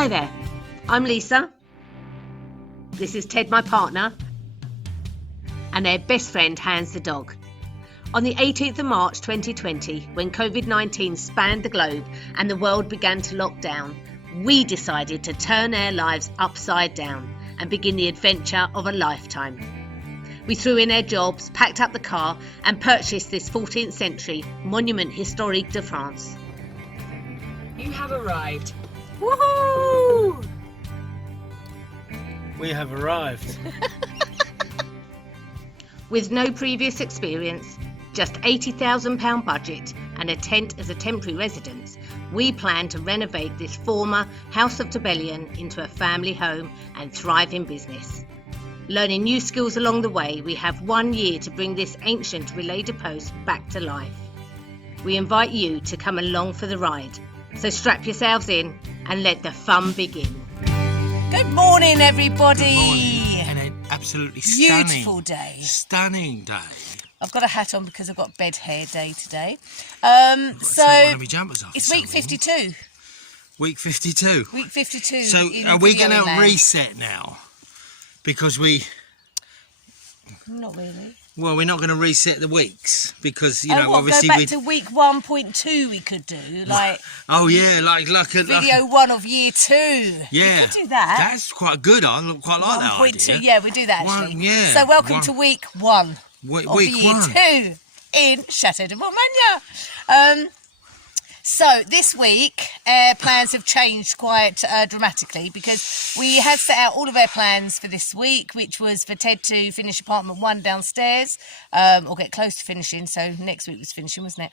Hi there, I'm Lisa. This is Ted, my partner, and their best friend, Hans the dog. On the 18th of March 2020, when COVID-19 spanned the globe and the world began to lock down, we decided to turn our lives upside down and begin the adventure of a lifetime. We threw in our jobs, packed up the car and purchased this 14th century monument historique de France. You have arrived. Woohoo! We have arrived. With no previous experience, just £80,000 budget and a tent as a temporary residence, we plan to renovate this former House of Tabellion into a family home and thriving business. Learning new skills along the way, we have 1 year to bring this ancient relay de post back to life. We invite you to come along for the ride. So strap yourselves in and let the fun begin. Good morning, everybody. Good morning. And an absolutely Beautiful day. Stunning day. I've got a hat on because I've got bed hair day today. One of my jumpers off It's or week something. 52. Week 52. Week 52. So in are we video going to land. reset now? Because Not really. we're not going to reset the weeks because go obviously back to week 1.2 we could do, like oh yeah, like video 1 of year 2. Yeah, we could do that. That's quite good. I quite like that 1.2, idea. yeah, we do that actually. So welcome to week 1 of Week year 1 2 in Chateau de Montmagner. So this week, our plans have changed quite dramatically because we had set out all of our plans for this week, which was for Ted to finish apartment 1 downstairs, or get close to finishing. So next week was finishing, wasn't it?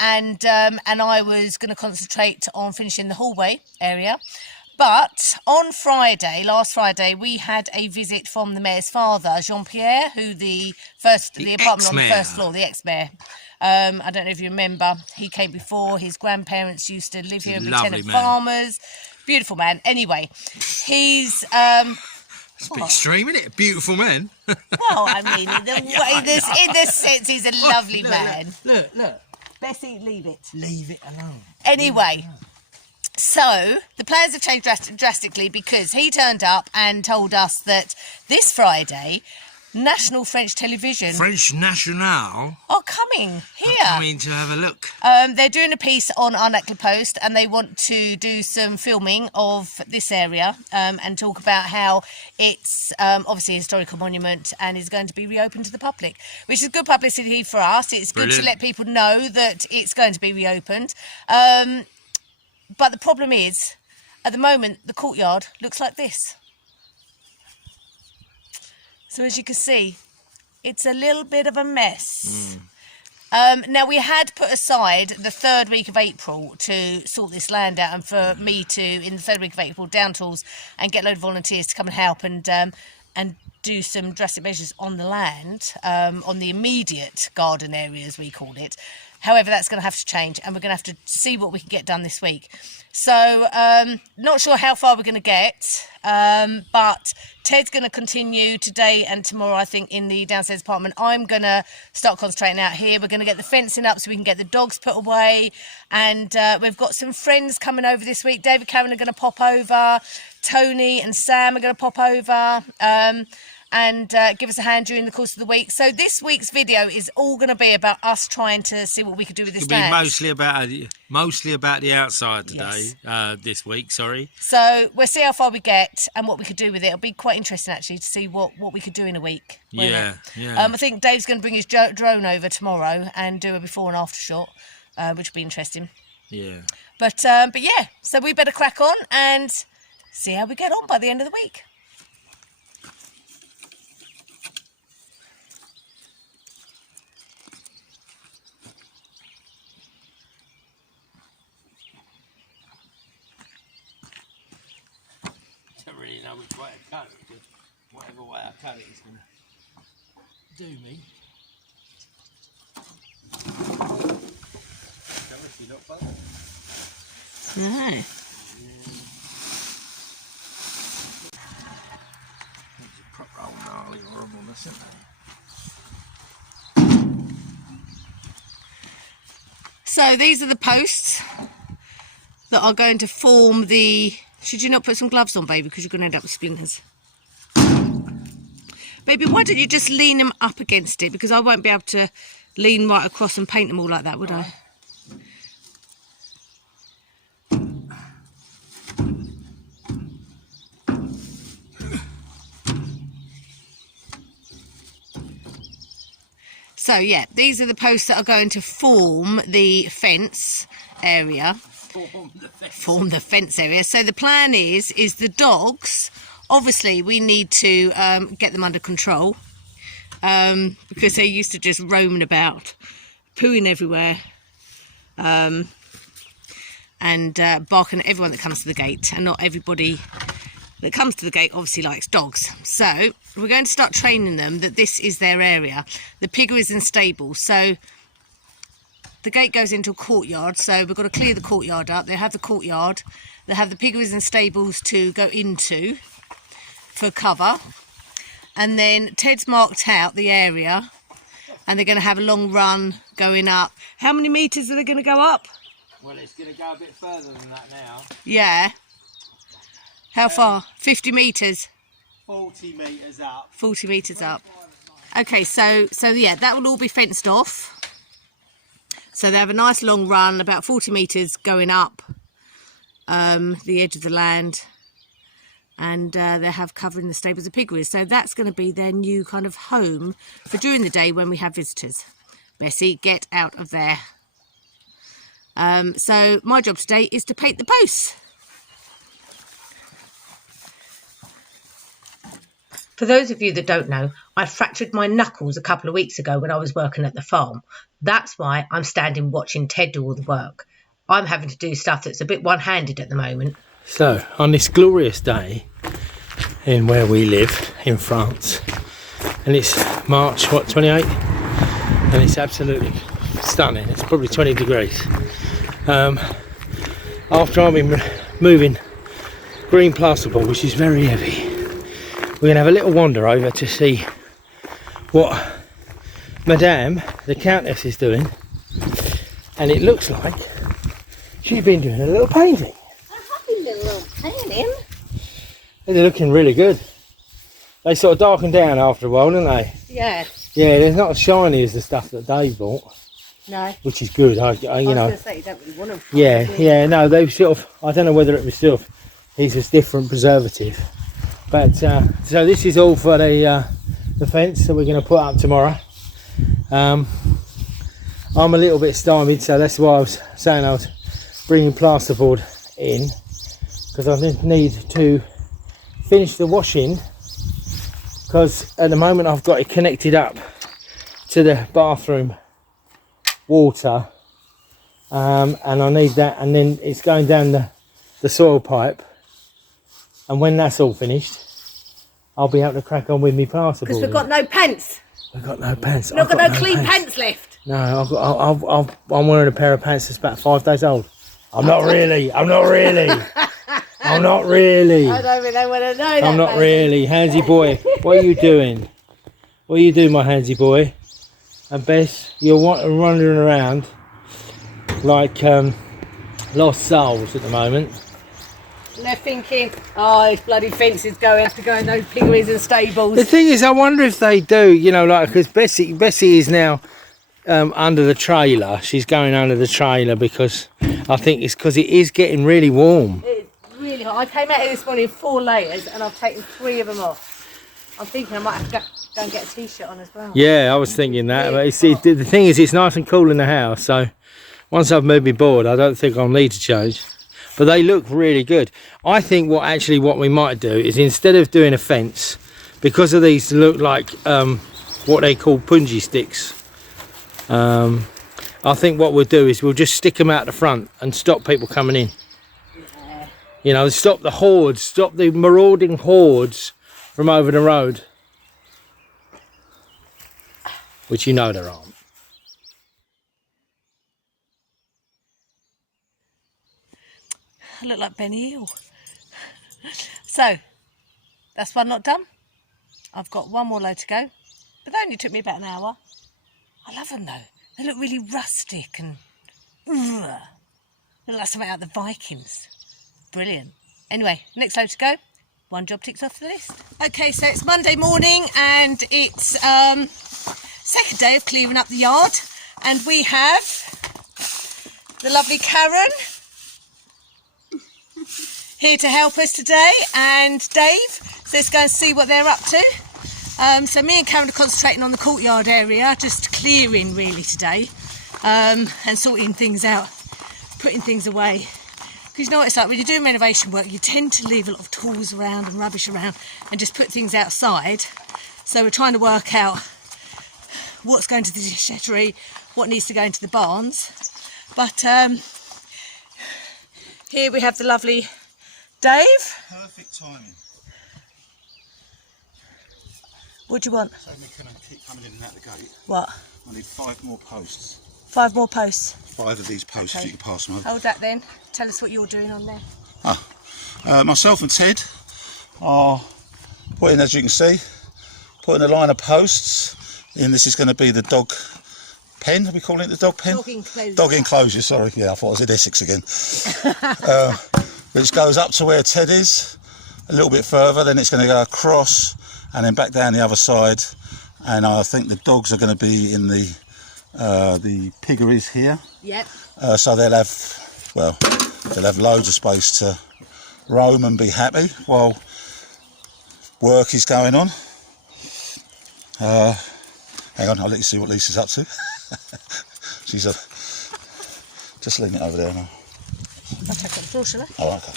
And I was going to concentrate on finishing the hallway area. But on last Friday, we had a visit from the mayor's father, Jean-Pierre, who the apartment on the first floor, the ex-mayor. I don't know if you remember, he came before. His grandparents used to live here and be tenant farmers. Beautiful man. Anyway, he's... it's a bit extreme, isn't it? Beautiful man. Well, I mean, in this sense, he's a lovely man. Look. Bessie, leave it. Leave it alone. Anyway... So, the plans have changed drastically because he turned up and told us that this Friday, National French Television... French National... are coming here. Coming to have a look. They're doing a piece on Erected Post and they want to do some filming of this area and talk about how it's obviously a historical monument and is going to be reopened to the public, which is good publicity for us. It's good to let people know that it's going to be reopened. But the problem is, at the moment, the courtyard looks like this. So as you can see, it's a little bit of a mess. Now, we had put aside the 3rd week of April to sort this land out and for me to, in the 3rd week of April, down tools and get a load of volunteers to come and help and do some drastic measures on the land, on the immediate garden area, as we called it. However, that's going to have to change and we're going to have to see what we can get done this week. So, not sure how far we're going to get, but Ted's going to continue today and tomorrow, I think, in the downstairs apartment. I'm going to start concentrating out here. We're going to get the fencing up so we can get the dogs put away. And we've got some friends coming over this week. David Karen are going to pop over. Tony and Sam are going to pop over. And give us a hand during the course of the week. So this week's video is all going to be about us trying to see what we could do with this land. It'll be mostly about the outside today, yes. This week, sorry. So we'll see how far we get and what we could do with it. It'll be quite interesting, actually, to see what we could do in a week. Yeah. I think Dave's going to bring his drone over tomorrow and do a before and after shot, which will be interesting. Yeah. But yeah, so we better crack on and see how we get on by the end of the week. Don't really know which way I cut it, because whatever way I cut it is going to do me. No. It's a proper old gnarly horribleness, isn't it? So these are the posts that are going to form the Should you not put some gloves on, baby, because you're going to end up with splinters? Baby, why don't you just lean them up against it? Because I won't be able to lean right across and paint them all like that, would I? So yeah, these are the posts that are going to form the fence area. Form the fence area. So the plan is the dogs, obviously we need to get them under control, because they're used to just roaming about, pooing everywhere, and barking at everyone that comes to the gate, and not everybody that comes to the gate obviously likes dogs. So we're going to start training them that this is their area. The piggeries and stables. So the gate goes into a courtyard, so we've got to clear the courtyard up. They have the courtyard, they have the piggeries and stables to go into for cover, and then Ted's marked out the area, and they're going to have a long run going up. How many metres are they going to go up? Well, it's going to go a bit further than that now. Yeah. How far? 50 metres? 40 metres up. 40 metres up. Okay, so yeah, that will all be fenced off. So they have a nice long run, about 40 metres going up the edge of the land, and they have covering the stables of piggeries. So that's going to be their new kind of home for during the day when we have visitors. Bessie, get out of there. So my job today is to paint the posts. For those of you that don't know, I fractured my knuckles a couple of weeks ago when I was working at the farm. That's why I'm standing watching Ted do all the work. I'm having to do stuff that's a bit one-handed at the moment. So, on this glorious day in where we live in France, and it's March, 28? And it's absolutely stunning. It's probably 20 degrees. After I've been moving green plasterboard, which is very heavy, we're going to have a little wander over to see what Madame, the Countess, is doing. And it looks like she's been doing a little painting. A happy little painting. They're looking really good. They sort of darken down after a while, don't they? Yeah. Yeah, they're not as shiny as the stuff that Dave bought. No. Which is good. I I was going to say, you don't really want them. Yeah, no, they sort of, I don't know whether it was sort of, he's a different preservative. But, so this is all for the fence that we're going to put up tomorrow. I'm a little bit stymied, so that's why I was saying I was bringing plasterboard in, because I need to finish the washing, because at the moment I've got it connected up to the bathroom water, and I need that, and then it's going down the soil pipe, and when that's all finished I'll be able to crack on with me plasterboard. Because we've got no pants. We've got no pants. We've not got no clean pants left. No, I'm wearing a pair of pants that's about 5 days old. I'm not really. I don't really want to know that. I'm not really. Handsy boy, what are you doing? What are you doing, my handsy boy? And Bess, you're wandering around like lost souls at the moment. They're thinking, oh, this bloody fence is going, have to go in those piggeries and stables. The thing is, I wonder if they do, you know, like, because Bessie is now under the trailer. She's going under the trailer because I think it's because it is getting really warm. It's really hot. I came out here this morning in 4 layers and I've taken 3 of them off. I'm thinking I might have to go and get a t-shirt on as well. Yeah, I was thinking that. But the thing is, it's nice and cool in the house. So once I've moved my board, I don't think I'll need to change. But they look really good. I think what we might do is, instead of doing a fence, because of these look like what they call punji sticks, I think what we'll do is we'll just stick them out the front and stop people coming in. Yeah. You know, stop the hordes, stop the marauding hordes from over the road. Which you know there aren't. I look like Benny Hill. So, that's one not done. I've got 1 more load to go. But that only took me about an hour. I love them though. They look really rustic and look like something out of the Vikings. Brilliant. Anyway, next load to go. One job ticked off the list. Okay, so it's Monday morning and it's second day of clearing up the yard, and we have the lovely Karen here to help us today, and Dave. So let's go and see what they're up to. So me and Karen are concentrating on the courtyard area, just clearing really today, and sorting things out, putting things away. Because you know what it's like, when you're doing renovation work, you tend to leave a lot of tools around and rubbish around and just put things outside. So we're trying to work out what's going to the déchetterie, what needs to go into the barns. But here we have the lovely Dave. Perfect timing. What do you want? So we can keep coming in and out the gate. What? I need 5 more posts. 5 more posts. 5 of these posts, Okay. you can pass them over. Hold that then. Tell us what you're doing on there. Myself and Ted are putting, as you can see, putting a line of posts in. This is going to be the dog pen. Are we calling it the dog pen? Dog enclosure. Dog enclosure, sorry. Yeah, I thought I was in Essex again. Which goes up to where Ted is, a little bit further, then it's going to go across and then back down the other side. And I think the dogs are going to be in the piggeries here. Yep. So they'll have loads of space to roam and be happy while work is going on. Hang on, I'll let you see what Lisa's up to. She's just leaving it over there now. I'll take it on the floor, shall I? Oh, okay.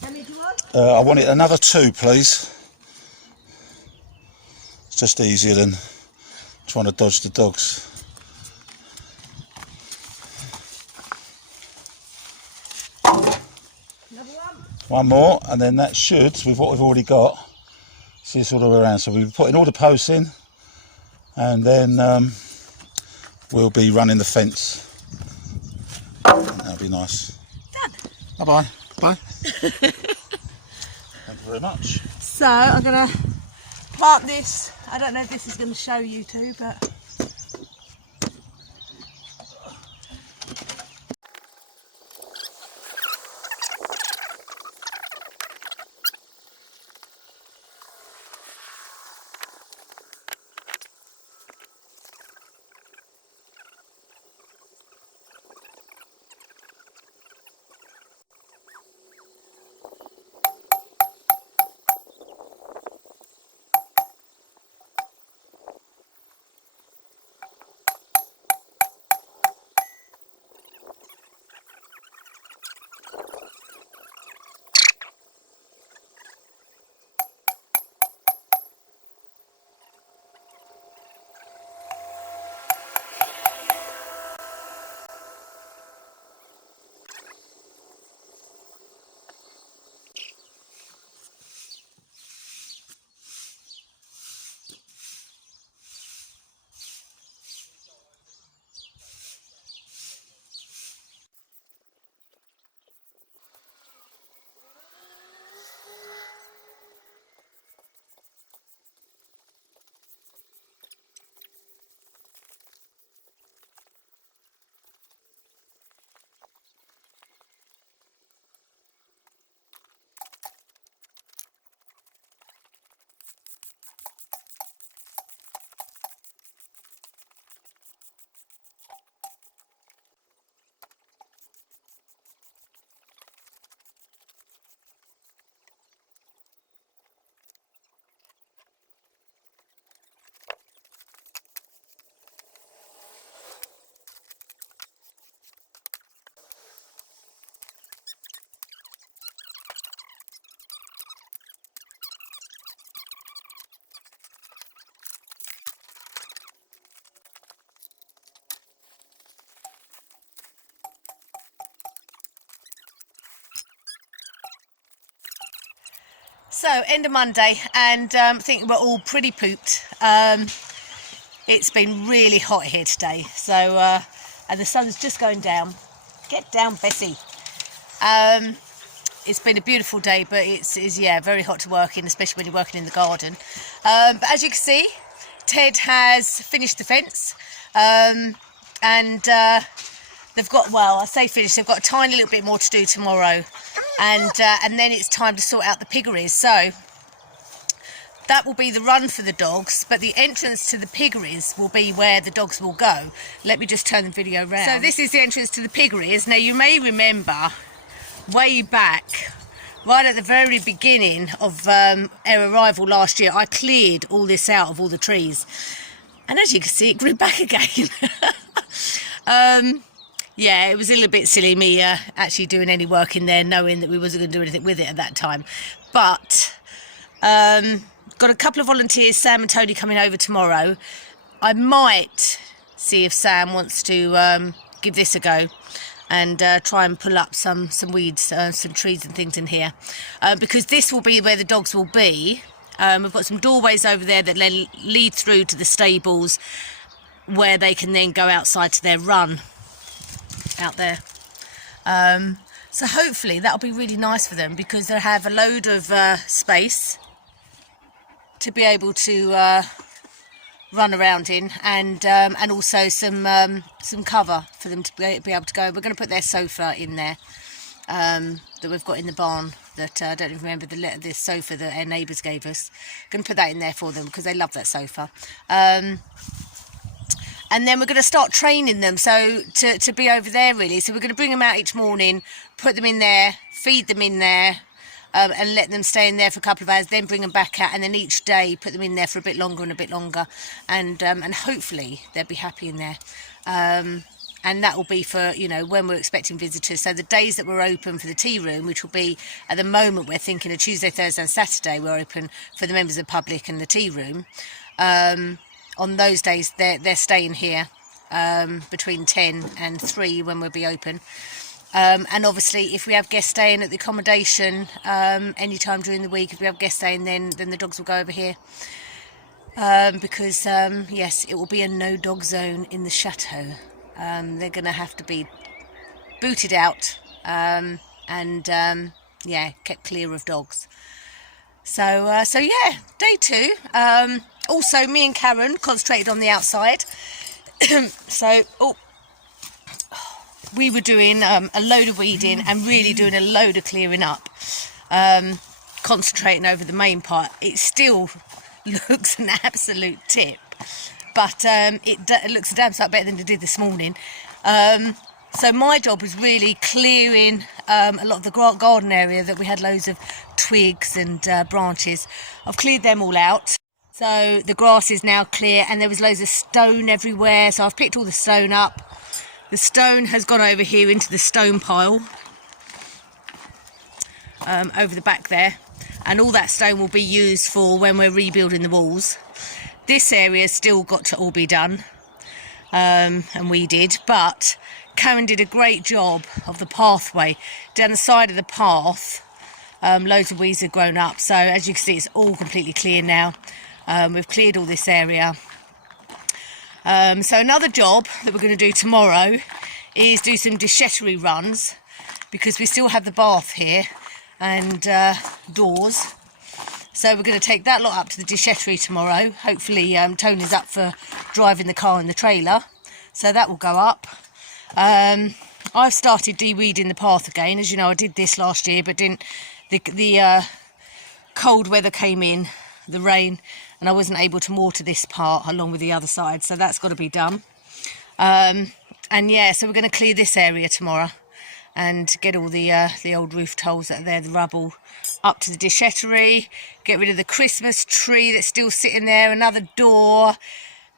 How many do you want? I want it another 2, please. It's just easier than trying to dodge the dogs. Another one? One more, and then that should, with what we've already got, see this all the way around. So we're putting all the posts in, and then we'll be running the fence. That'll be nice. Done. Bye-bye. Bye. Thank you very much. So I'm going to plant this. I don't know if this is going to show you two, but... So, end of Monday, and I think we're all pretty pooped. It's been really hot here today, so and the sun's just going down. Get down, Bessie. It's been a beautiful day, but it's very hot to work in, especially when you're working in the garden. But as you can see, Ted has finished the fence, and they've got, well, I say finished, they've got a tiny little bit more to do tomorrow, and then it's time to sort out the piggeries. So that will be the run for the dogs, but the entrance to the piggeries will be where the dogs will go. Let me just turn the video around. So this is the entrance to the piggeries. Now you may remember way back, right at the very beginning of our arrival last year, I cleared all this out of all the trees, and as you can see, it grew back again. Yeah, it was a little bit silly me actually doing any work in there, knowing that we wasn't going to do anything with it at that time. But got a couple of volunteers, Sam and Tony, coming over tomorrow. I might see if Sam wants to give this a go and try and pull up some weeds, some trees and things in here, because this will be where the dogs will be. We've got some doorways over there that lead through to the stables, where they can then go outside to their run out there. So hopefully that'll be really nice for them, because they'll have a load of space to be able to run around in, and also some cover for them to be able to go. We're going to put their sofa in there that we've got in the barn, that I don't even remember this sofa that our neighbours gave us. Going to put that in there for them because they love that sofa. And then we're going to start training them, so to be over there really. So we're going to bring them out each morning, put them in there, feed them in there, and let them stay in there for a couple of hours, then bring them back out, and then each day put them in there for a bit longer and a bit longer, and hopefully they'll be happy in there. And that will be for, you know, when we're expecting visitors. So the days that we're open for the tea room, which will be, at the moment we're thinking a Tuesday, Thursday and Saturday, we're open for the members of the public and the tea room. On those days they're staying here between 10 and 3 when we'll be open. And obviously if we have guests staying at the accommodation any time during the week, if we have guests staying, then the dogs will go over here, because yes, it will be a no dog zone in the chateau. They're going to have to be booted out and yeah, kept clear of dogs. So yeah, day 2. Also me and Karen concentrated on the outside. So we were doing a load of weeding and really doing a load of clearing up, concentrating over the main part. It still looks an absolute tip, but it looks a damn sight better than it did this morning. So my job was really clearing a lot of the garden area that we had loads of twigs and branches. I've cleared them all out. So the grass is now clear, and there was loads of stone everywhere. So I've picked all the stone up. The stone has gone over here into the stone pile over the back there. And all that stone will be used for when we're rebuilding the walls. This area's still got to all be done, and we did, but Karen did a great job of the pathway. Down the side of the path, loads of weeds have grown up, so as you can see, it's all completely clear now. We've cleared all this area. So another job that we're going to do tomorrow is do some déchetterie runs, because we still have the bath here and doors. So we're going to take that lot up to the déchetterie tomorrow. Hopefully Tony's up for driving the car and the trailer, so that will go up. I've started de-weeding the path again. As you know, I did this last year, but didn't. The cold weather came in, the rain, and I wasn't able to water this part along with the other side, so that's got to be done. And yeah, so we're going to clear this area tomorrow and get all the old roof tiles that are there, the rubble, up to the déchetterie, get rid of the Christmas tree that's still sitting there, another door,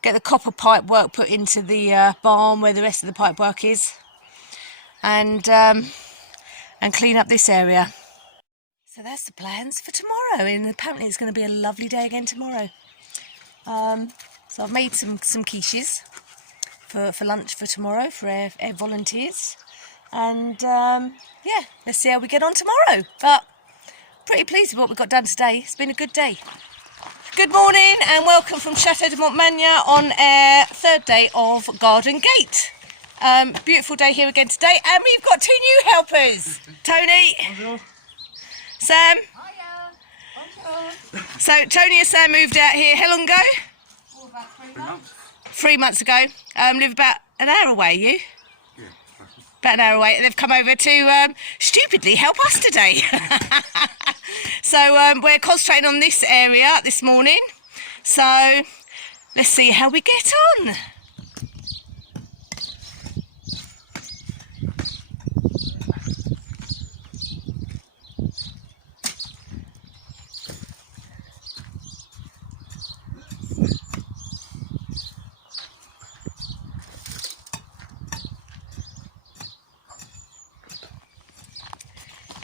get the copper pipe work put into the barn where the rest of the pipe work is, and clean up this area. So that's the plans for tomorrow, and apparently it's going to be a lovely day again tomorrow. So I've made some quiches for lunch for tomorrow for our volunteers, and yeah, let's see how we get on tomorrow. But pretty pleased with what we got done today. It's been a good day. Good morning and welcome from Chateau de Montmagner on our 3rd day of Garden Gate. Beautiful day here again today, and we've got 2 new helpers. Tony. Bonjour. Sam. Hiya. So Tony and Sam moved out here how long ago? About 3 months. 3 months ago. Live about an hour away, you? Yeah, plus about an hour away. They've come over to stupidly help us today. So we're concentrating on this area this morning. So let's see how we get on.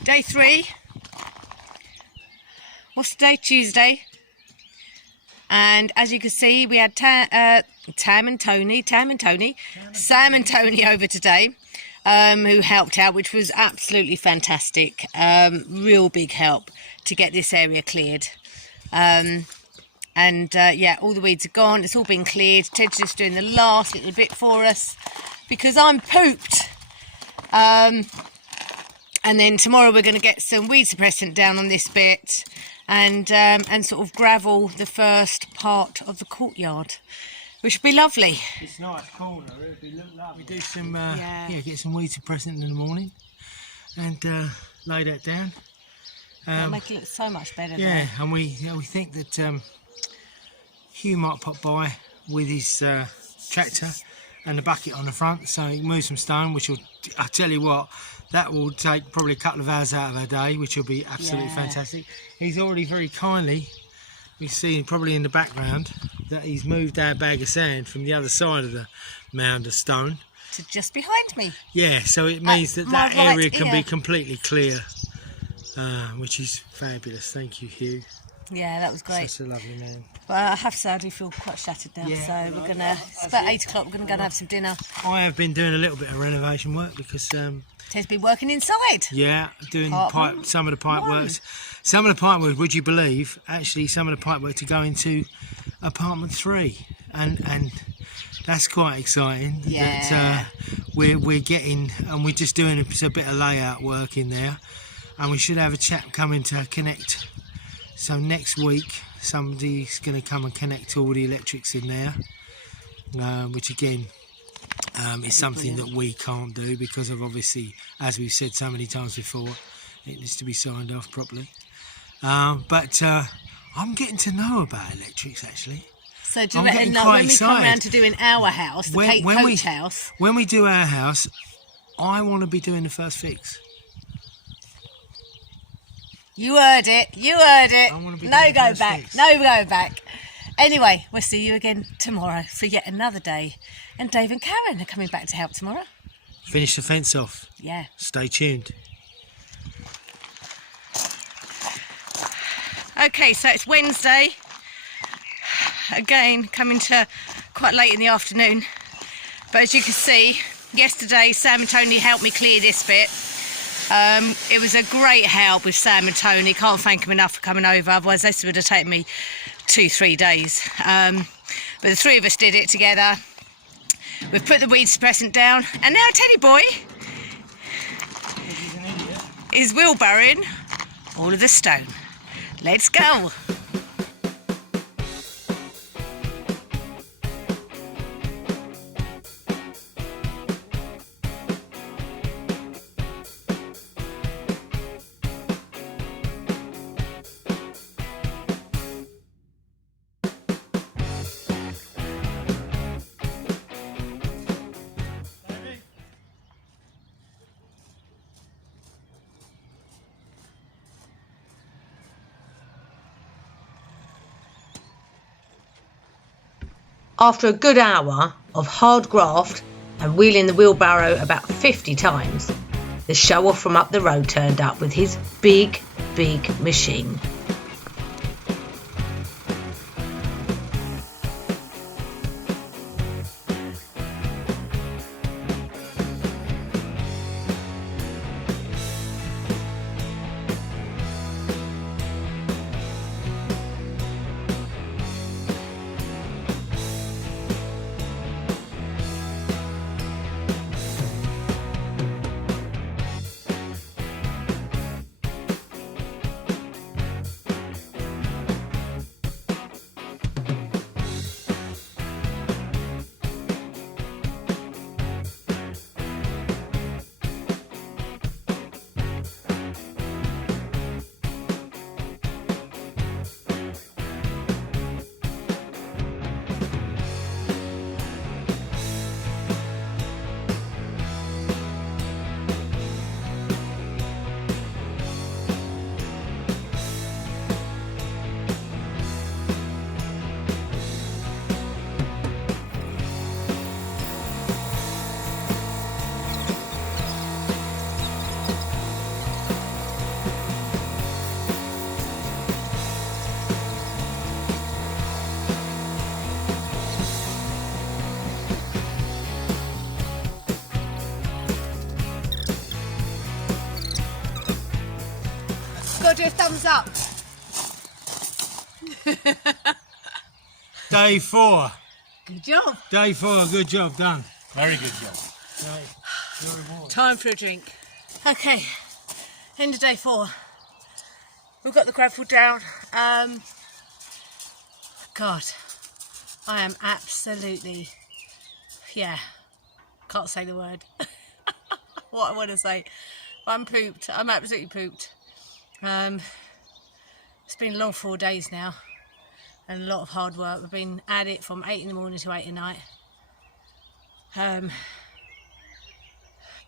Day 3. What's today? Tuesday. And as you can see, we had Sam and Tony over today, who helped out, which was absolutely fantastic. Real big help to get this area cleared. Yeah, all the weeds are gone. It's all been cleared. Ted's just doing the last little bit for us because I'm pooped. And then tomorrow we're going to get some weed suppressant down on this bit and sort of gravel the first part of the courtyard, which would be lovely. It's a nice corner, it would be lovely. We do some, get some weed suppressant in the morning and lay that down. That'll make it look so much better. Yeah, though. And we think that Hugh might pop by with his tractor and the bucket on the front, so he can move some stone, which will, I tell you what, that will take probably a couple of hours out of our day, which will be absolutely fantastic. He's already very kindly, we see probably in the background, that he's moved our bag of sand from the other side of the mound of stone to just behind me. Yeah, so it means that area can be completely clear, which is fabulous. Thank you, Hugh. Yeah, that was great. Such a lovely man. But I have to say, I do feel quite shattered now, so we're gonna. It's about 8 o'clock. We're gonna go and have some dinner. I have been doing a little bit of renovation work because Ted's been working inside. Yeah, doing some of the pipe works. Some of the pipe work, would you believe? Actually, some of the pipe work to go into apartment 3, and that's quite exciting. Yeah. That, we're getting, and we're just doing a bit of layout work in there, and we should have a chap coming to connect. So next week, somebody's going to come and connect all the electrics in there, which again is something that we can't do because of, obviously, as we've said so many times before, it needs to be signed off properly. But I'm getting to know about electrics actually. So do let him know when we come round to doing our house, the Coach house. When we do our house, I want to be doing the first fix. You heard it. You heard it. No go back. Fix. No go back. Anyway, we'll see you again tomorrow for yet another day. And Dave and Karen are coming back to help tomorrow. Finish the fence off. Yeah. Stay tuned. Okay, so it's Wednesday. Again, coming to quite late in the afternoon. But as you can see, yesterday Sam and Tony helped me clear this bit. It was a great help with Sam and Tony. Can't thank them enough for coming over. Otherwise, this would have taken me 2-3 days. But the three of us did it together. We've put the weed suppressant down, and now Teddy boy is wheelbarrowing all of the stone. Let's go. After a good hour of hard graft and wheeling the wheelbarrow about 50 times, the show-off from up the road turned up with his big machine. got to do a thumbs up. Day 4. Good job. Day 4, good job done. Very good job. Right, your reward. Time for a drink. Okay, end of day 4. We've got the gravel down. God, I am absolutely, can't say the word. What I want to say. I'm pooped. I'm absolutely pooped. It's been a long 4 days now and a lot of hard work. We've been at it from 8 in the morning to 8 at night.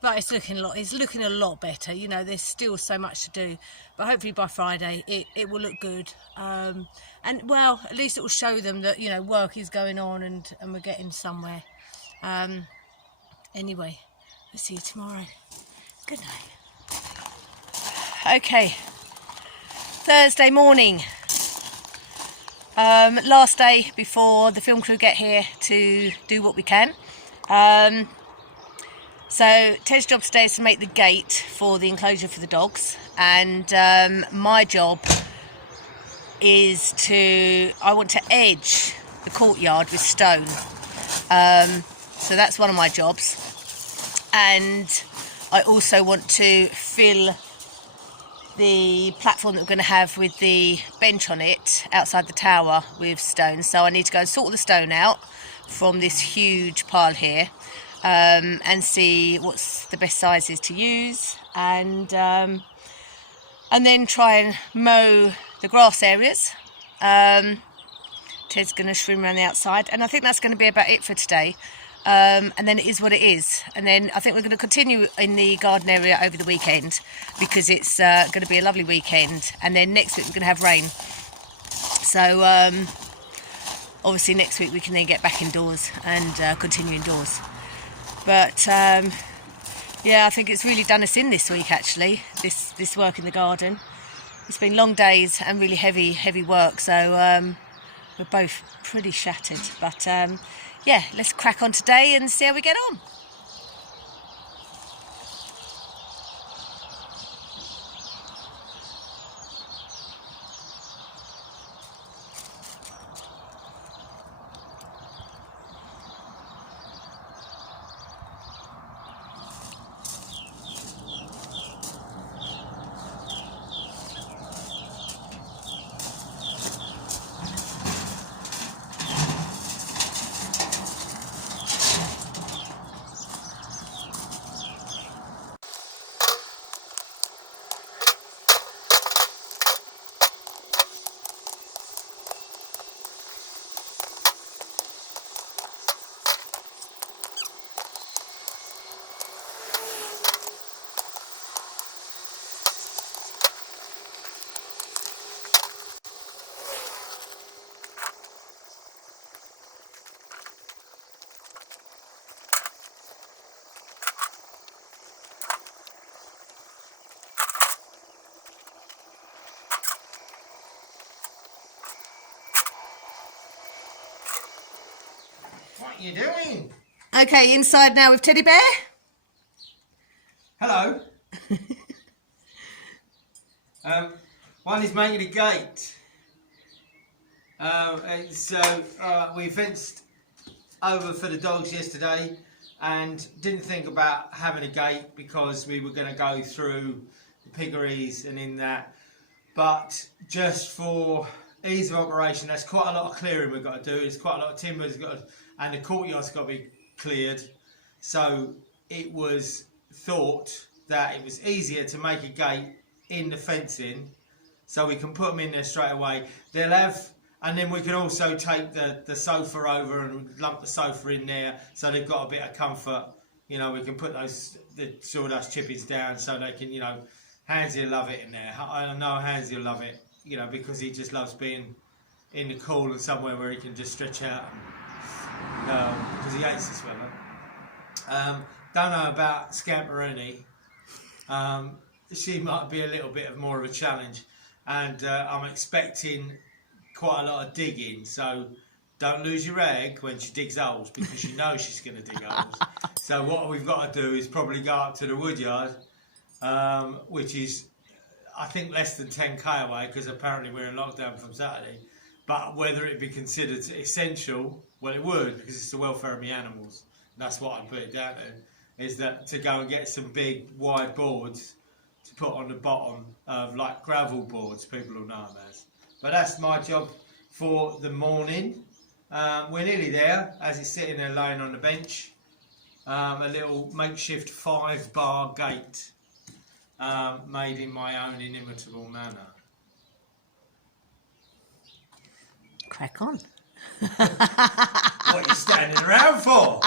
But it's looking a lot better. You know, there's still so much to do, but hopefully by Friday it will look good. And well, at least it will show them that, you know, work is going on and we're getting somewhere. Anyway, we'll see you tomorrow. Good night. Okay, Thursday morning. Last day before the film crew get here to do what we can. So Ted's job today is to make the gate for the enclosure for the dogs, and my job is I want to edge the courtyard with stone. So that's one of my jobs, and I also want to fill the platform that we're going to have with the bench on it outside the tower with stone. So I need to go and sort the stone out from this huge pile here. And see what's the best sizes to use, and then try and mow the grass areas. Ted's going to trim around the outside, and I think that's going to be about it for today. And then it is what it is. And then I think we're going to continue in the garden area over the weekend because it's going to be a lovely weekend. And then next week we're going to have rain. So obviously next week we can then get back indoors and continue indoors. But yeah, I think it's really done us in this week actually, this work in the garden. It's been long days and really heavy work, so we're both pretty shattered. But yeah, let's crack on today and see how we get on. What are you doing? Okay, inside now with Teddy Bear. Hello. One is making a gate. We fenced over for the dogs yesterday and didn't think about having a gate because we were going to go through the piggeries and in that. But just for ease of operation, that's quite a lot of clearing we've got to do. There's quite a lot of timber and the courtyard's got to be cleared. So it was thought that it was easier to make a gate in the fencing so we can put them in there straight away. They'll have, and then we can also take the sofa over and lump the sofa in there so they've got a bit of comfort. You know, we can put the sawdust chippies down so they can, you know, Hansy will love it in there. I know Hansy will love it, you know, because he just loves being in the cool and somewhere where he can just stretch out because he hates this weather. Don't know about Scamperini. She might be a little bit more of a challenge, and I'm expecting quite a lot of digging, so don't lose your egg when she digs holes because you know she's going to dig holes. So what we've got to do is probably go up to the woodyard, which is I think less than 10k away, because apparently we're in lockdown from Saturday. But whether it be considered essential, well, it would, because it's the welfare of the animals. That's what I'd put it down to, is that to go and get some big wide boards to put on the bottom of like gravel boards, people will know them as. But that's my job for the morning. We're nearly there, as he's sitting there laying on the bench. A little makeshift 5-bar gate made in my own inimitable manner. Crack on. What are you standing around for?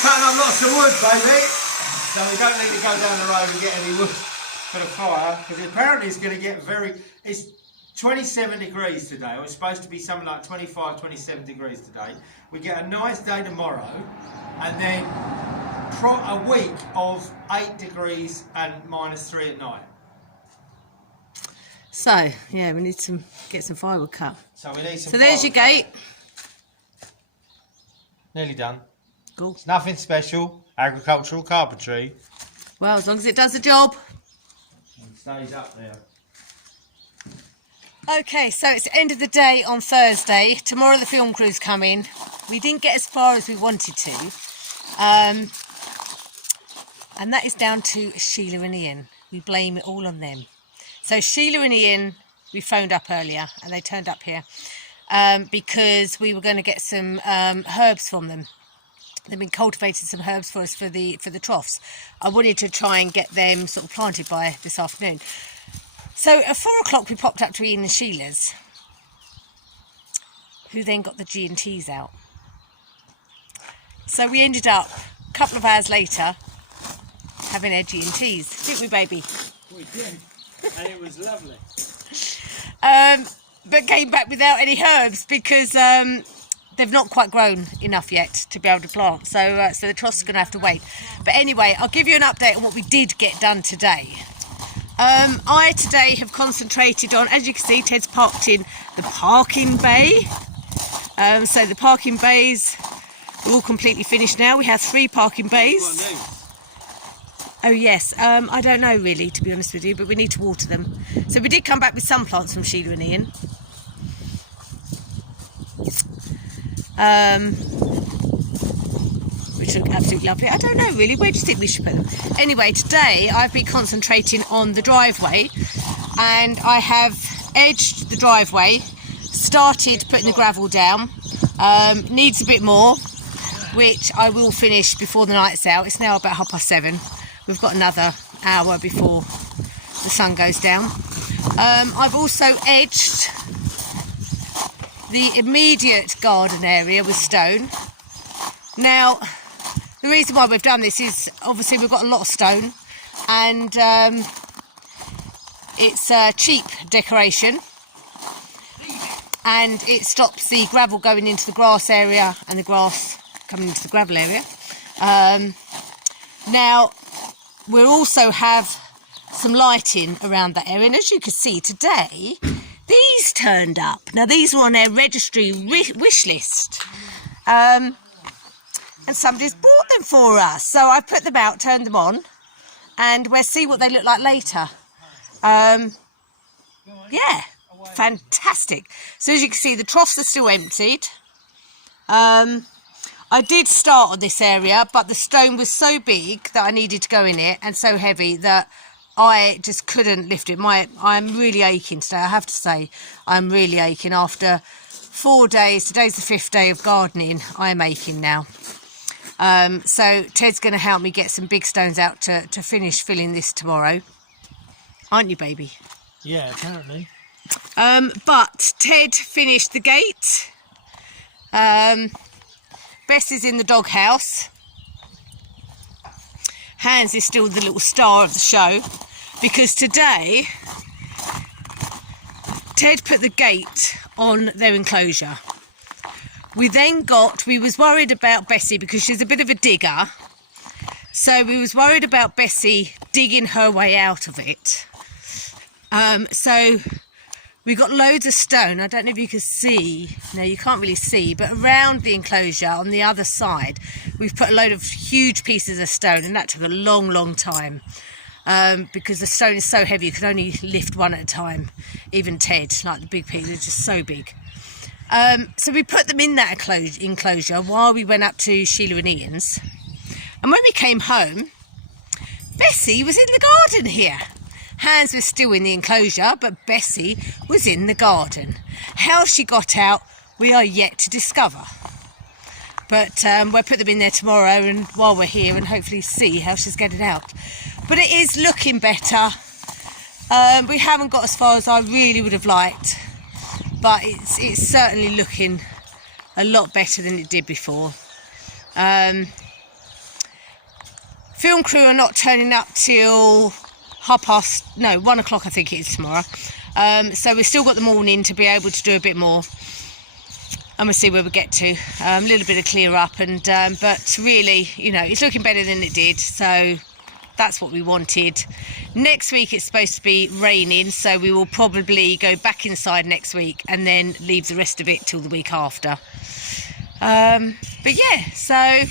Cutting up lots of wood, baby. So we don't need to go down the road and get any wood for the fire, because apparently it's going to get it's 27 degrees today. It was supposed to be something like 25, 27 degrees today. We get a nice day tomorrow, and then a week of 8 degrees and -3 at night. So, yeah, we need to get some firewood cut. So we need some. So there's your gate. Nearly done. Cool. It's nothing special. Agricultural carpentry. Well, as long as it does the job. It stays up there. Okay, so it's the end of the day on Thursday. Tomorrow the film crew's coming. We didn't get as far as we wanted to. And that is down to Sheila and Ian. We blame it all on them. So Sheila and Ian, we phoned up earlier and they turned up here because we were going to get some herbs from them. They've been cultivating some herbs for us for the troughs. I wanted to try and get them sort of planted by this afternoon. So at 4 o'clock we popped up to Ian and Sheila's, who then got the G&Ts out. So we ended up a couple of hours later having our G&Ts, didn't we, baby? We did, and it was lovely. But came back without any herbs because they've not quite grown enough yet to be able to plant. So the troughs are going to have to wait. But anyway, I'll give you an update on what we did get done today. I today have concentrated on, as you can see, Ted's parked in the parking bay. So the parking bays are all completely finished now. We have 3 parking bays. Oh yes, I don't know really, to be honest with you, but we need to water them. So we did come back with some plants from Sheila and Ian. Which look absolutely lovely. I don't know really, where do you think we should put them? Anyway, today I've been concentrating on the driveway, and I have edged the driveway, started putting the gravel down. Needs a bit more, which I will finish before the night's out. It's now about 7:30. We've got another hour before the sun goes down. I've also edged the immediate garden area with stone. Now, the reason why we've done this is obviously we've got a lot of stone, and it's a cheap decoration, and it stops the gravel going into the grass area and the grass coming into the gravel area. Now, we'll also have some lighting around that area, and as you can see today, these turned up. Now, these were on their registry wish list, and somebody's bought them for us. So I put them out, turned them on, and we'll see what they look like later. Yeah, fantastic. So as you can see, the troughs are still emptied. I did start on this area, but the stone was so big that I needed to go in it, and so heavy that I just couldn't lift it. I'm really aching today, I have to say. I'm really aching. After 4 days, today's the 5th day of gardening, I am aching now. So Ted's going to help me get some big stones out to finish filling this tomorrow. Aren't you, baby? Yeah, apparently. But Ted finished the gate. Bess is in the doghouse. Hans is still the little star of the show, because today Ted put the gate on their enclosure. We was worried about Bessie because she's a bit of a digger. So we was worried about Bessie digging her way out of it. So We got loads of stone. I don't know if you can see. No, you can't really see. But around the enclosure on the other side, we've put a load of huge pieces of stone, and that took a long, long time because the stone is so heavy you could only lift one at a time. Even Ted, like the big pieces, are just so big. So we put them in that enclosure while we went up to Sheila and Ian's. And when we came home, Bessie was in the garden here. Hans was still in the enclosure, but Bessie was in the garden. How she got out, we are yet to discover. But we'll put them in there tomorrow and while we're here and hopefully see how she's getting out. But it is looking better. We haven't got as far as I really would have liked, but it's certainly looking a lot better than it did before. Film crew are not turning up till 1 o'clock I think it is tomorrow. So we've still got the morning to be able to do a bit more. And we'll see where we get to. A little bit of clear up, and but really, you know, it's looking better than it did. So that's what we wanted. Next week it's supposed to be raining, so we will probably go back inside next week and then leave the rest of it till the week after. But yeah, so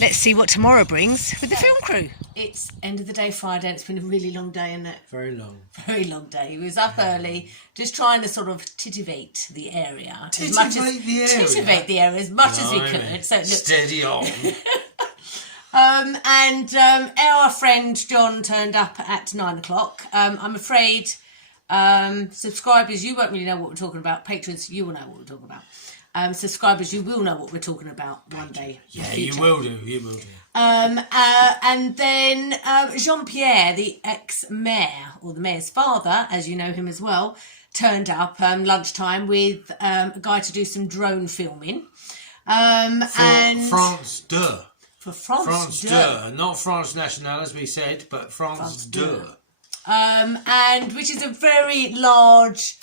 let's see what tomorrow brings with the film crew. It's end of the day Friday, and it's been a really long day, isn't it? Very long. Very long day. He was up early, just trying to sort of titivate the area. Titivate the area as much as we could. So it looked... Steady on. And our friend John turned up at 9 o'clock. I'm afraid subscribers, you won't really know what we're talking about. Patrons, you will know what we're talking about. Subscribers, you will know what we're talking about one day. Yeah, you will do. You will do. And then Jean-Pierre, the ex-mayor, or the mayor's father, as you know him as well, turned up lunchtime with a guy to do some drone filming. And France 2. For France 2. Not France National, as we said, but France 2. And which is a very large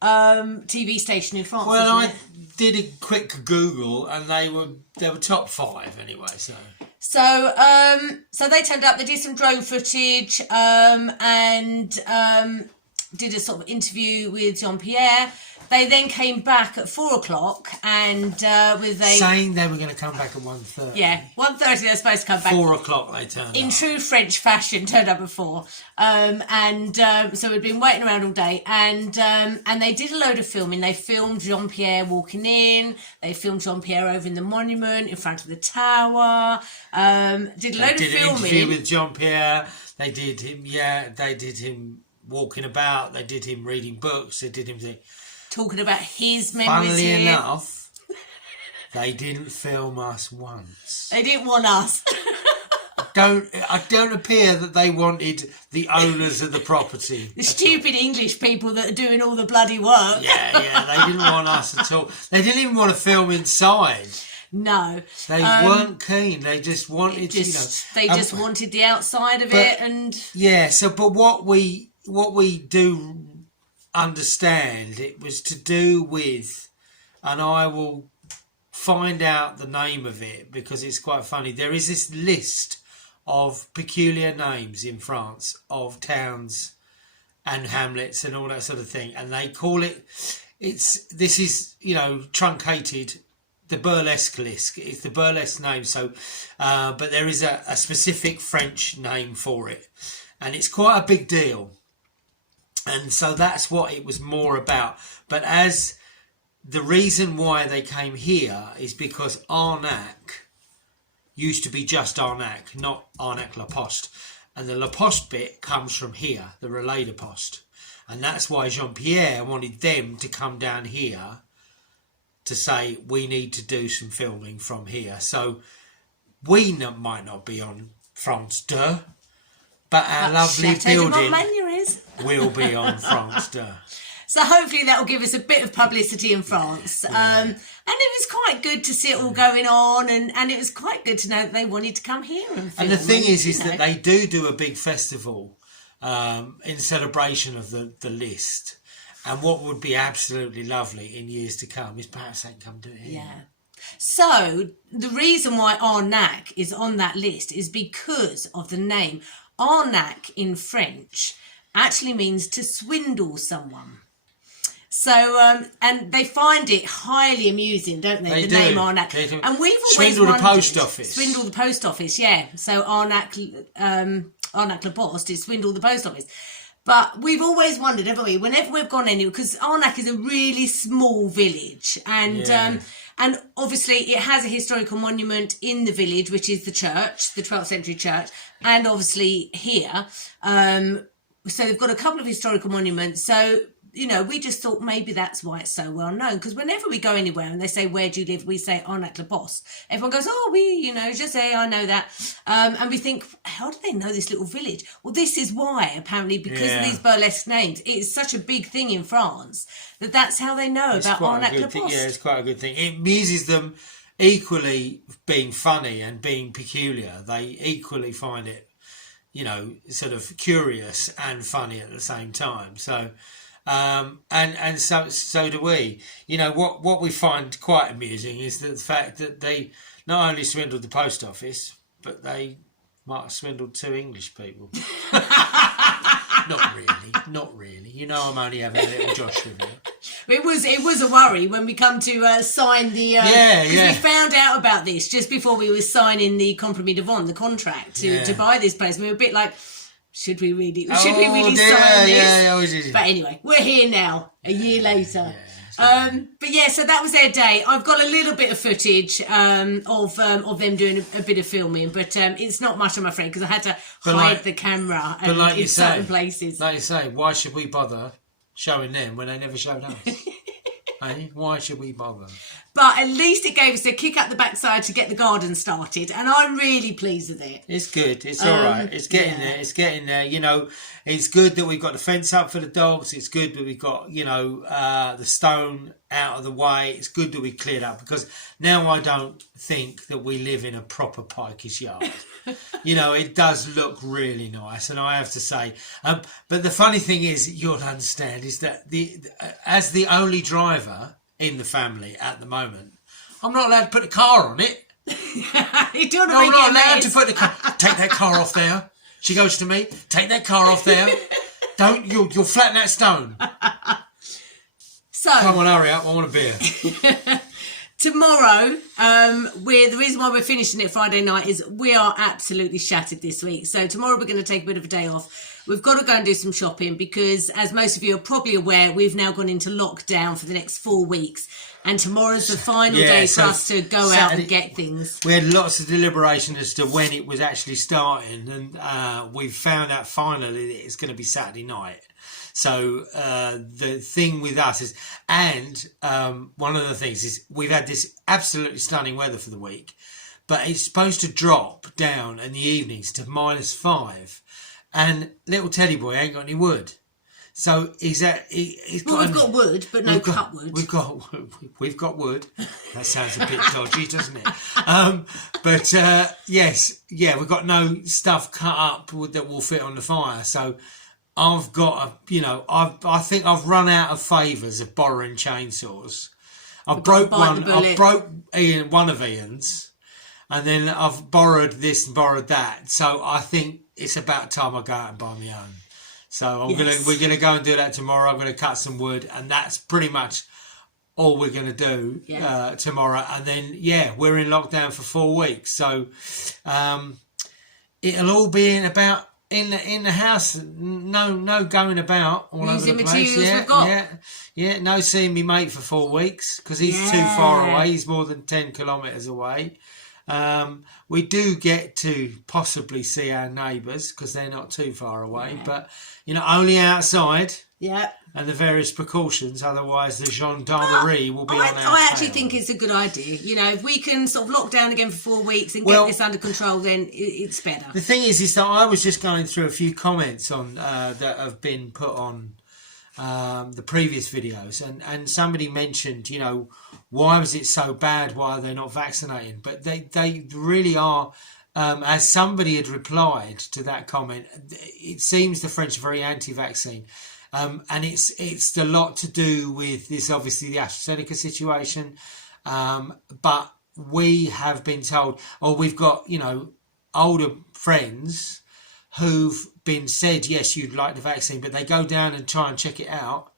TV station in France. Well, I isn't it? did a quick Google, and they were top 5 anyway. So they turned up. They did some drone footage and did a sort of interview with Jean-Pierre. They then came back at 4 o'clock and saying they were going to come back at 1:30. Yeah, 1:30 they're supposed to come back. 4 o'clock they turned up. In true French fashion, turned up at 4. So we'd been waiting around all day, and they did a load of filming. They filmed Jean-Pierre walking in. They filmed Jean-Pierre over in the monument in front of the tower. Did a load of filming. They did an interview with Jean-Pierre. They did him. Yeah, they did him walking about. They did him reading books. They did him talking about his memories. Funnily enough, they didn't film us once. They didn't want us. I don't appear that they wanted the owners of the property. The stupid English people that are doing all the bloody work. Yeah, they didn't want us at all. They didn't even want to film inside. No. They weren't keen. They just wanted, They just wanted the outside of it, and... Yeah, but what we do understand, it was to do with, and I will find out the name of it because it's quite funny. There is this list of peculiar names in France of towns and hamlets and all that sort of thing, and they call it, this is truncated, the burlesque list. It's the burlesque name. So but there is a specific French name for it, and it's quite a big deal. And so that's what it was more about. But as the reason why they came here is because Arnac used to be just Arnac, not Arnac La Poste. And the La Poste bit comes from here, the Relais de Poste. And that's why Jean-Pierre wanted them to come down here to say, we need to do some filming from here. So we might not be on France 2, but our lovely Chateau building will be on France 2. So hopefully that will give us a bit of publicity in France. Yeah. And it was quite good to see it all going on, and it was quite good to know that they wanted to come here and film. And the thing is that they do a big festival in celebration of the list. And what would be absolutely lovely in years to come is perhaps they can come do it here. Yeah. So the reason why Arnac is on that list is because of the name. Arnac in French actually means to swindle someone. So, and they find it highly amusing, don't they? The name Arnac. And we've always Swindle the post office. Swindle the post office, yeah. So Arnac Le Poste is swindle the post office. But we've always wondered, haven't we, whenever we've gone anywhere, because Arnac is a really small village, and obviously it has a historical monument in the village, which is the church, the 12th century church, and obviously here. So they've got a couple of historical monuments. So, you know, we just thought maybe that's why it's so well known. Because whenever we go anywhere and they say, where do you live? We say Arnac Le Poste. Everyone goes, oh, just say, I know that. And we think, how do they know this little village? Well, this is why, apparently, because of these burlesque names. It's such a big thing in France that's how they know about Arnac Le Poste. Yeah, it's quite a good thing. It amuses them equally being funny and being peculiar. They equally find it, you know, sort of curious and funny at the same time. So, and so do we. You know, what we find quite amusing is the fact that they not only swindled the post office, but they might have swindled 2 English people. Not really. You know, I'm only having a little josh with you. It was a worry when we come to sign the... we found out about this just before we were signing the compromis de vente, the contract to buy this place. We were a bit like, should we really sign this? But anyway, we're here now, a year later. But yeah, so that was their day. I've got a little bit of footage of them doing a bit of filming, but it's not much, I'm afraid, because I had to hide the camera in certain places. Like you say, why should we bother showing them when they never showed us? Why should we bother? But at least it gave us a kick up the backside to get the garden started, and I'm really pleased with it. It's good. It's all right. It's getting there. It's getting there. You know, it's good that we've got the fence up for the dogs. It's good that we've got, you know, the stone out of the way. It's good that we cleared up, because now I don't think that we live in a proper pike's yard. You know, it does look really nice, and I have to say. But the funny thing is, you'll understand, is that as the only driver in the family at the moment, I'm not allowed to put the car on it. I'm not allowed to put the car. Take that car off there. She goes to me. Take that car off there. Don't. You'll flatten that stone. So come on, hurry up. I want a beer. Tomorrow, the reason why we're finishing it Friday night is we are absolutely shattered this week. So tomorrow we're going to take a bit of a day off. We've got to go and do some shopping because, as most of you are probably aware, we've now gone into lockdown for the next 4 weeks. And tomorrow's the final day for us to go out and get things. We had lots of deliberation as to when it was actually starting. And we've found out finally that it's going to be Saturday night. So the thing with us is, and one of the things is, we've had this absolutely stunning weather for the week, but it's supposed to drop down in the evenings to -5, and little Teddy boy ain't got any wood. So we've got wood, but no cut wood. We've got wood. That sounds a bit dodgy, doesn't it? But yes, we've got no stuff cut up that will fit on the fire. So I've got I think I've run out of favours of borrowing chainsaws. I broke one of Ian's, and then I've borrowed this and borrowed that. So I think it's about time I go out and buy my own. So we're gonna go and do that tomorrow. I'm gonna cut some wood, and that's pretty much all we're gonna do tomorrow. And then we're in lockdown for 4 weeks. So it'll all be in the house, no going about all over the place. No seeing me mate for 4 weeks because he's too far away. He's more than 10 kilometres away. We do get to possibly see our neighbours because they're not too far away, but only outside. Yeah. And the various precautions, otherwise the gendarmerie will be on our tail. I actually think it's a good idea. If we can sort of lock down again for 4 weeks and get this under control, then it's better. The thing is that I was just going through a few comments on that have been put on the previous videos, and somebody mentioned, why was it so bad? Why are they not vaccinating? But they really are. As somebody had replied to that comment, it seems the French are very anti-vaccine. And it's a lot to do with this, obviously, the AstraZeneca situation. But we have been told, we've got, older friends who've been said, yes, you'd like the vaccine, but they go down and try and check it out.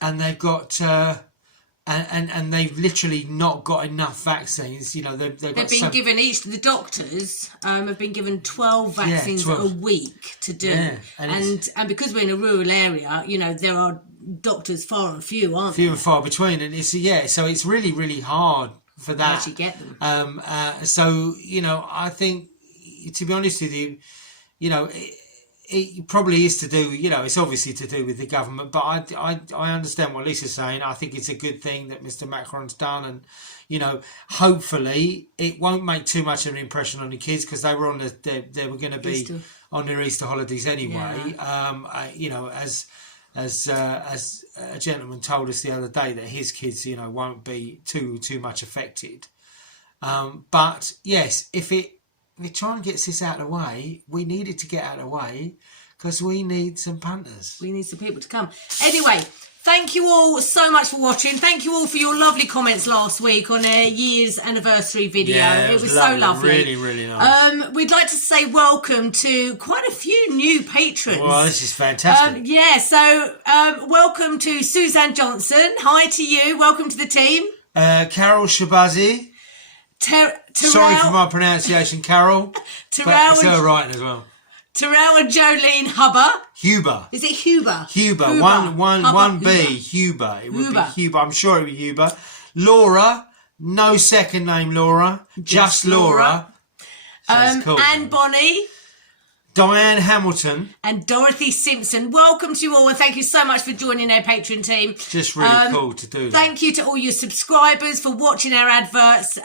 and they've got and they've literally not got enough vaccines. You know, they've been given the doctors have been given 12 vaccines 12. a week to do, and because we're in a rural area, you know, there are doctors far and few, aren't few there? and far between, and so it's really, really hard for that. Actually get them. So you know, I think, to be honest with you, you know, it probably is to do, you know, it's obviously to do with the government, but I understand what Lisa's saying. I think it's a good thing that Mr. Macron's done, and you know, hopefully it won't make too much of an impression on the kids, because they were they were going to be Easter. On their Easter holidays anyway. Yeah. You know, as a gentleman told us the other day, that his kids, you know, won't be too much affected. But yes, if it try and gets this out of the way, we need it to get out of the way, because we need some punters. We need some people to come. Anyway, thank you all so much for watching. Thank you all for your lovely comments last week on our year's anniversary video. Yeah, it was so lovely. Really, really nice. We'd like to say welcome to quite a few new patrons. Well, this is fantastic. So welcome to Suzanne Johnson. Hi to you. Welcome to the team. Carol Shabazi. Sorry for my pronunciation, Carol. But it's her writing as well. Terrell and Jolene Huber. Is it Huber? Huber. One B. Huber. It would be Huber. I'm sure it would be Huber. Laura. No second name Laura. Just Laura. Cool. Anne Bonny. Diane Hamilton. And Dorothy Simpson. Welcome to you all, and thank you so much for joining our Patreon team. Just really cool to do that. Thank you to all your subscribers for watching our adverts.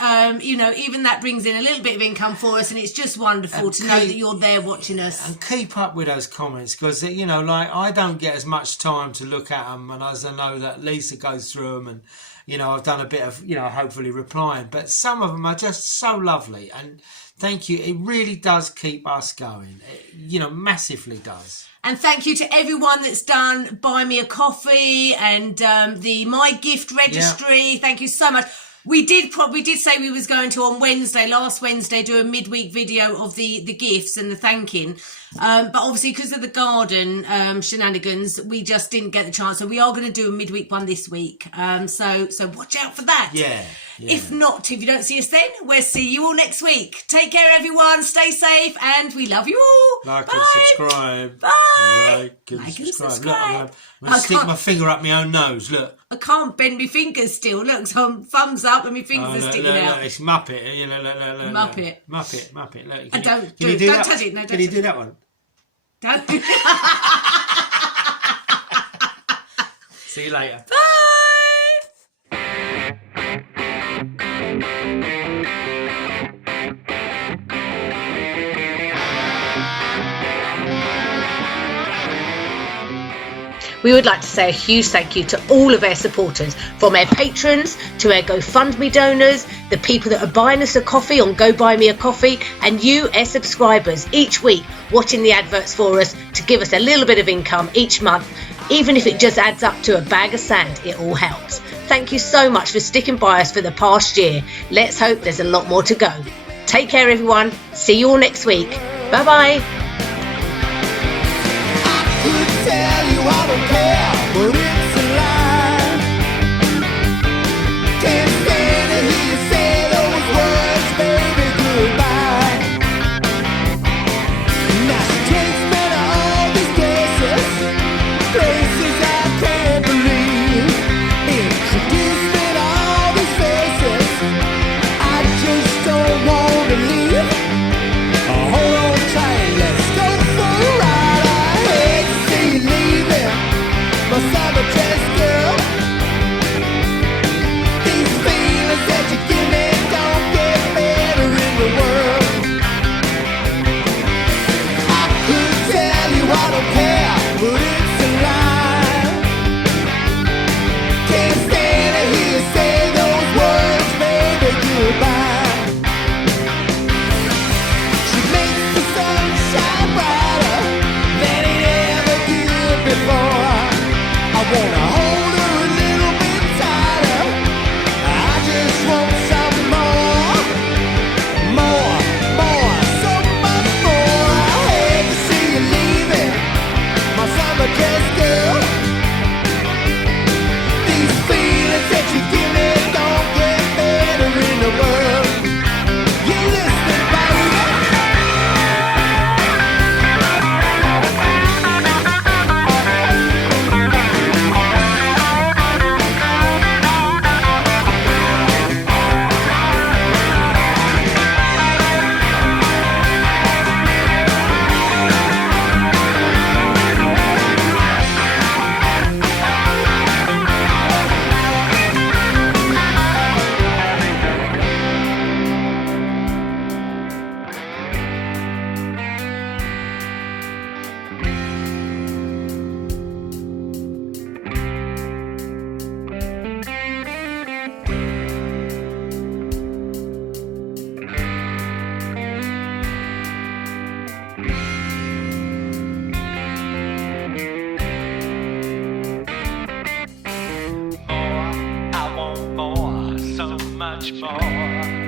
You know, even that brings in a little bit of income for us, and it's just wonderful to know that you're there watching us. And keep up with those comments, because, you know, like, I don't get as much time to look at them, and as I know that Lisa goes through them, and, you know, I've done a bit of, you know, hopefully replying, but some of them are just so lovely, and thank you. It really does keep us going. It, you know, massively does. And thank you to everyone that's done Buy Me a Coffee and the My Gift Registry. Yeah. Thank you so much. We did say we was going to, on last Wednesday, do a midweek video of the gifts and the thanking. But obviously, because of the garden shenanigans, we just didn't get the chance. So we are going to do a midweek one this week. So watch out for that. Yeah. If not, if you don't see us then, we'll see you all next week. Take care, everyone. Stay safe, and we love you all. Like Bye. and subscribe. Bye. Like and subscribe. Look, I'm going to stick my finger up my own nose. Look. I can't bend my fingers still. Look, so I'm thumbs up and my fingers are sticking out. Look, it's Muppet. You know, Muppet. Muppet. Look, don't touch it. No, can you do that one? Don't. See you later. Bye. We would like to say a huge thank you to all of our supporters, from our patrons to our GoFundMe donors, the people that are buying us a coffee on Go Buy Me a Coffee, and you, our subscribers, each week watching the adverts for us to give us a little bit of income each month. Even if it just adds up to a bag of sand, it all helps. Thank you so much for sticking by us for the past year. Let's hope there's a lot more to go. Take care, everyone. See you all next week. Bye-bye. I don't care, but it's a lie. Can't stand to hear you say those words, baby, goodbye. Now she takes me to all these places I can't believe. Introduce me to all these faces, I just don't want to leave. Hold on tight, let's much more.